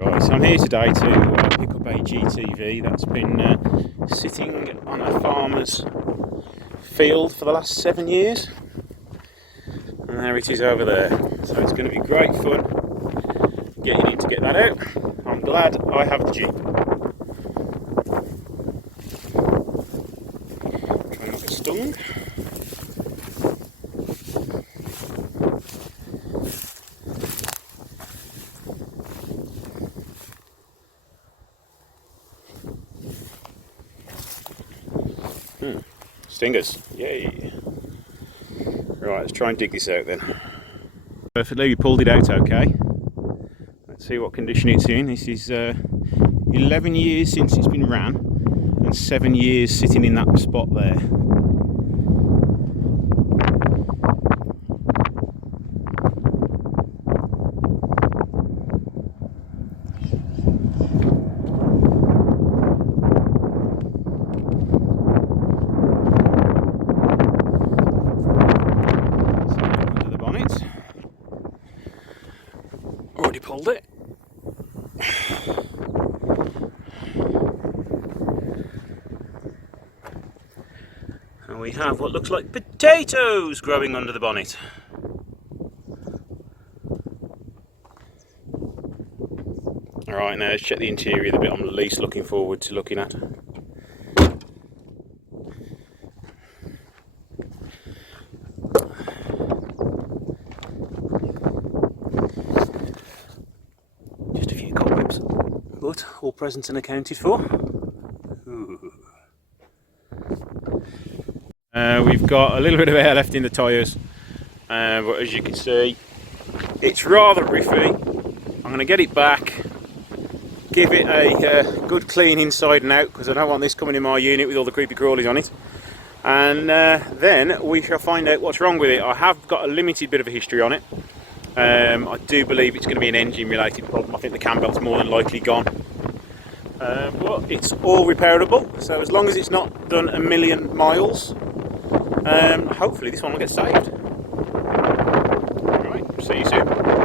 Right, so I'm here today to pick up a GTV that's been sitting on a farmer's field for the last 7 years, and there it is over there. So it's going to be great fun getting in to get that out. I'm glad I have the Jeep. Try not to get stung. Stingers, yay! Right, let's try and dig this out then. Perfectly, we pulled it out okay. Let's see what condition it's in. This is 11 years since it's been ran, and 7 years sitting in that spot there. Already pulled it. And we have what looks like potatoes growing under the bonnet. Alright, now let's check the interior, the bit I'm least looking forward to looking at. But all present and accounted for. We've got a little bit of air left in the tyres, but as you can see, it's rather riffy. I'm going to get it back, give it a good clean inside and out, because I don't want this coming in my unit with all the creepy crawlies on it. And then we shall find out what's wrong with it. I have got a limited bit of a history on it. I do believe it's going to be an engine related problem. I think the cam belt's more than likely gone, but it's all repairable, so as long as it's not done a million miles, hopefully this one will get saved. Right, see you soon.